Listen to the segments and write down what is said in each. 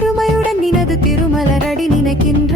பொறுமையுடன் நினது திருமலரடி நினைக்கின்ற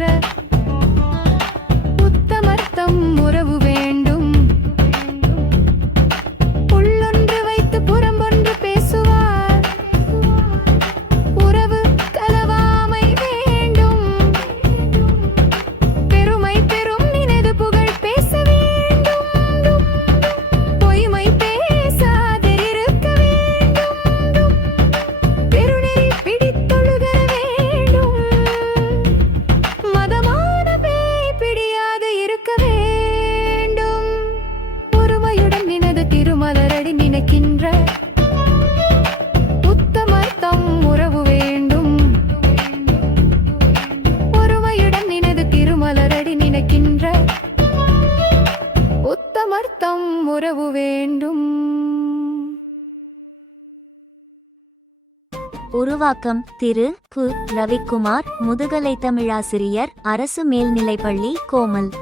regret. உறவு வேண்டும். உருவாக்கம் திரு கு. ரவிக்குமார் முதுகலை தமிழாசிரியர் அரசு மேல்நிலைப்பள்ளி கோமல்.